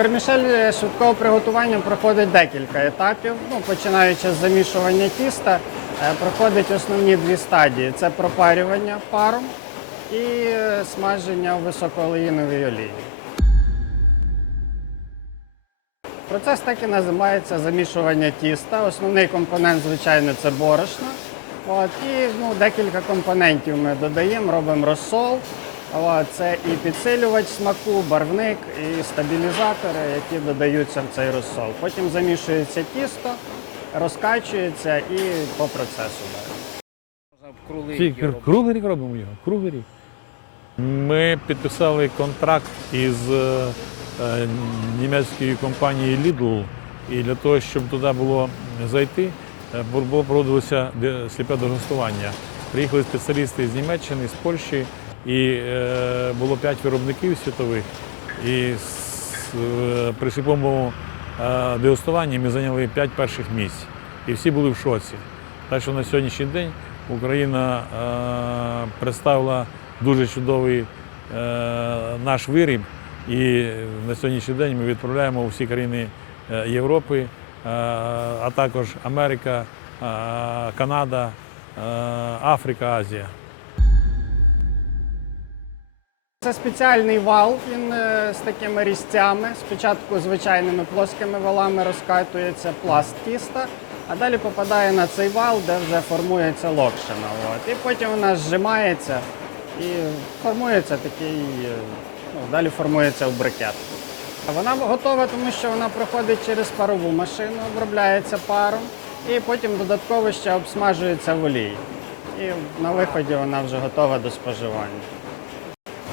Вермішель швидкого приготування проходить декілька етапів. Ну, починаючи з замішування тіста, е, проходить основні дві стадії: це пропарювання паром і е, смаження у високоолеїновій олії. Процес так і називається замішування тіста. Основний компонент, звичайно, це борошно. От, і ну, декілька компонентів ми додаємо, робимо розсол. Це і підсилювач смаку, барвник, і стабілізатори, які додаються в цей розсол. Потім замішується тісто, розкачується і по процесу далі. Круглий рік робимо його, круглий рік. Ми підписали контракт із е, е, німецькою компанією Lidl. І для того, щоб туди було зайти, е, було проводилося сліпе дегустування. Приїхали спеціалісти з Німеччини, з Польщі, і е, було п'ять виробників світових. І е, при сліпому е, дегустуванні ми зайняли п'ять перших місць. І всі були в шоці. Так що на сьогоднішній день Україна представила дуже чудовий наш виріб. І на сьогоднішній день ми відправляємо у всі країни Європи, а також Америка, Канада, Африка, Азія. Це спеціальний вал, він е, з такими різцями. Спочатку звичайними плоскими валами розкатується пласт тіста, а далі попадає на цей вал, де вже формується локшина. От. І потім вона зжимається і формується такий, е, ну, далі формується в брикет. Вона готова, тому що вона проходить через парову машину, обробляється паром, і потім додатково ще обсмажується в олії. І на виході вона вже готова до споживання.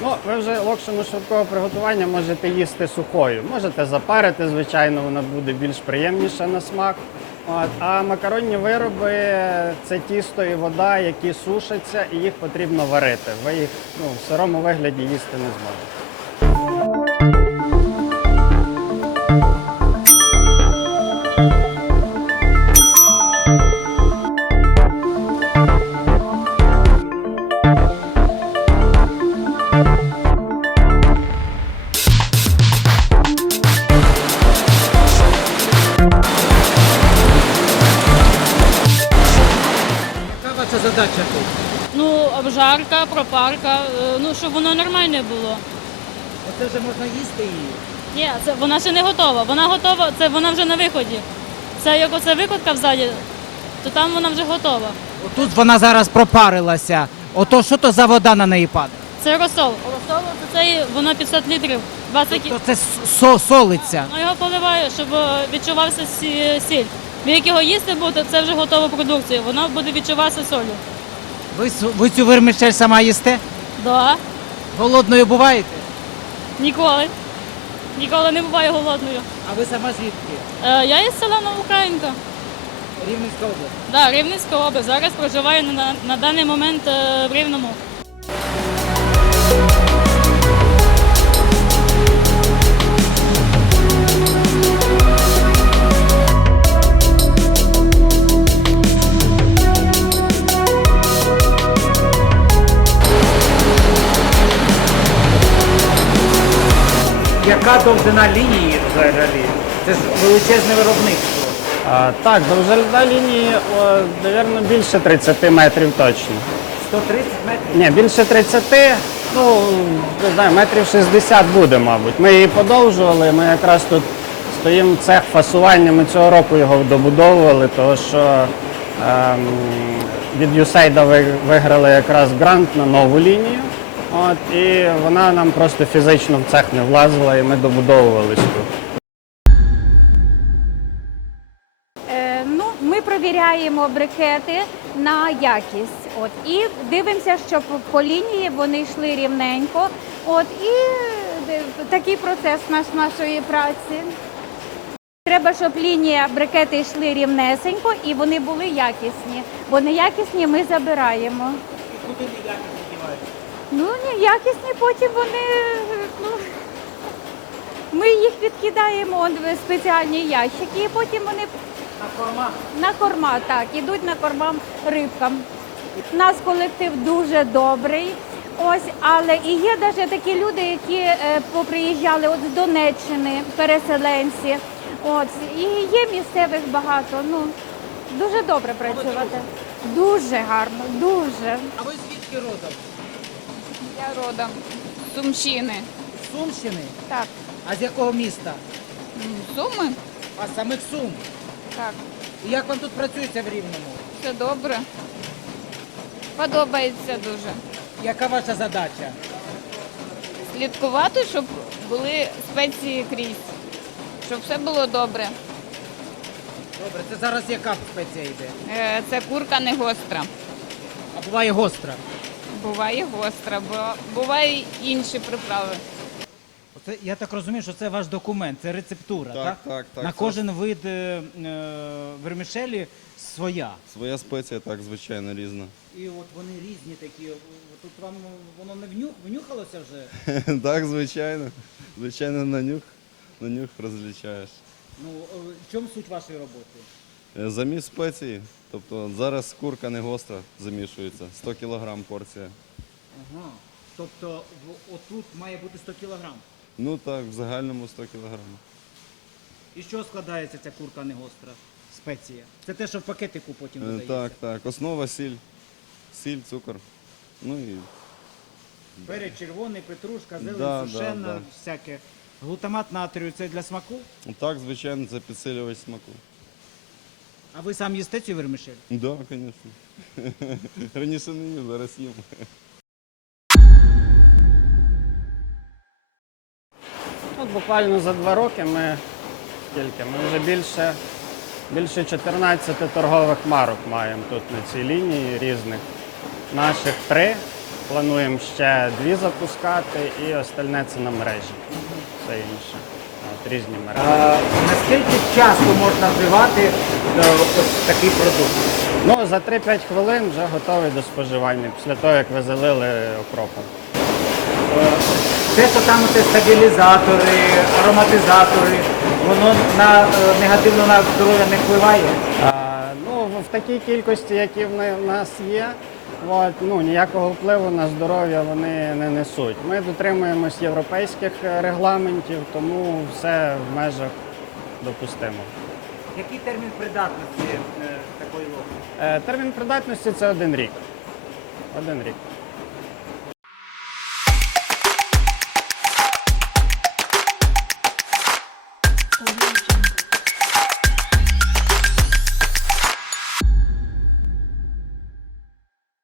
Ну, ви вже локшину швидкого приготування можете їсти сухою. Можете запарити, звичайно, вона буде більш приємніша на смак. От. А макаронні вироби це тісто і вода, які сушаться, і їх потрібно варити. Ви їх ну, в сирому вигляді їсти не зможете. Обжарка, пропарка, е, ну, щоб воно нормальне було. Оце вже можна їсти її. Ні, це вона ще не готова. Вона готова, це вона вже на виході. Це як оце викладка взаді, то там вона вже готова. Отут вона зараз пропарилася. Ото що то за вода на неї падає? Це розсол. Розсол це цей, воно 500 літрів, 20 То це со- солиться. Ну, його поливає, щоб е, відчувався сі- сіль. Ви як його їсти будете, це вже готова продукція. Воно буде відчуватися солью. Ви, су- ви цю вермішель сама їсте? Да, Голодною буваєте? ніколи. Ніколи не буваю голодною. А ви сама звідки? Е, я із села Новоукраїнка. Рівненська область. Да, Рівненська область. Зараз проживаю на, на даний момент е, в Рівному. Яка довжина лінії взагалі? Це ж величезне виробництво. А, так, довжина лінії, навірно, більше 30 метрів точно. 130 метрів. Ні, більше 30, ну, не знаю, метрів 60 буде, мабуть. Ми її подовжували, ми якраз тут стоїмо цех фасування, ми цього року його добудовували, тому що ем, від USAID ви- виграли якраз грант на нову лінію. От, і вона нам просто фізично в цех не влазила, і ми добудовувались тут. Е, Ну, ми перевіряємо брикети на якість. От і дивимося, щоб по лінії вони йшли рівненько. От і е, такий процес наш нашої праці. Треба, щоб лінія брикети йшли рівнесенько і вони були якісні. Бо неякісні ми забираємо. Ну, неякісні потім вони. е, Ну, ми їх відкидаємо в спеціальні ящики, і потім вони На корма. на корма, так, ідуть на корма рибкам. У нас колектив дуже добрий. Ось, але і є навіть такі люди, які е, поприїжджали от з Донеччини, переселенці. От і є місцевих багато. Ну дуже добре працювати. Дуже гарно, дуже. А ви звідки родом? Я родом з Сумщини. З Сумщини? Так. А з якого міста? Суми? А з самих Сум. Так. І як вам тут працюється в Рівному? Все добре. Подобається дуже. Яка ваша задача? Слідкувати, щоб були спеції крізь. Щоб все було добре. Добре, це зараз яка спеція йде? Е, Це курка не гостра. А буває гостра. Буває гостра, бо буває інші приправи. Оце, я так розумію, що це ваш документ, це рецептура, так? Так, так, так, На це- кожен вид е, е, вермішелі своя. Своя спеція, так, звичайно, різна. І от вони різні такі. Тут вам воно не внюх, внюхалося вже? так, звичайно. Звичайно, на нюх, на нюх розлічаєш. Ну, е, в чому суть вашої роботи? Е, Заміс спеції, тобто зараз курка не гостра замішується, 100 кг порція. Ага. Тобто в, отут має бути 100 кілограм. Ну так, в загальному 100 кг. І що складається ця курка не гостра? Спеція. Це те, що в пакетику потім Е, додається. Так, так. Основа сіль. Сіль, цукор. Ну і Перець червоний, петрушка, зелень Да, да, сушена, да. всяке. Глутамат натрію це для смаку. ну, так, звичайно, це підсилювач смаку. А ви сам їсте цю вермішель? Так, да, звісно. Раніше не їв, зараз їм. От буквально за два роки ми скільки? Ми вже більше, більше 14 торгових марок маємо тут на цій лінії різних. Наших три. Плануємо ще дві запускати і остальне це на мережі. Все інше. Різні мережі. А, наскільки часто можна вживати е, ось такий продукт? Ну, за 3-5 хвилин вже готовий до споживання після того, як ви залили окропом. Е, Те, що там оце стабілізатори, ароматизатори, воно на, е, негативно на здоров'я не впливає. А, ну, в- такій кількості, які в на- в нас є, ну, ніякого впливу на здоров'я вони не несуть. Ми дотримуємось європейських е, регламентів, тому все в межах допустимо. Який термін придатності е, такої локи? Е, термін придатності це один рік. Один рік.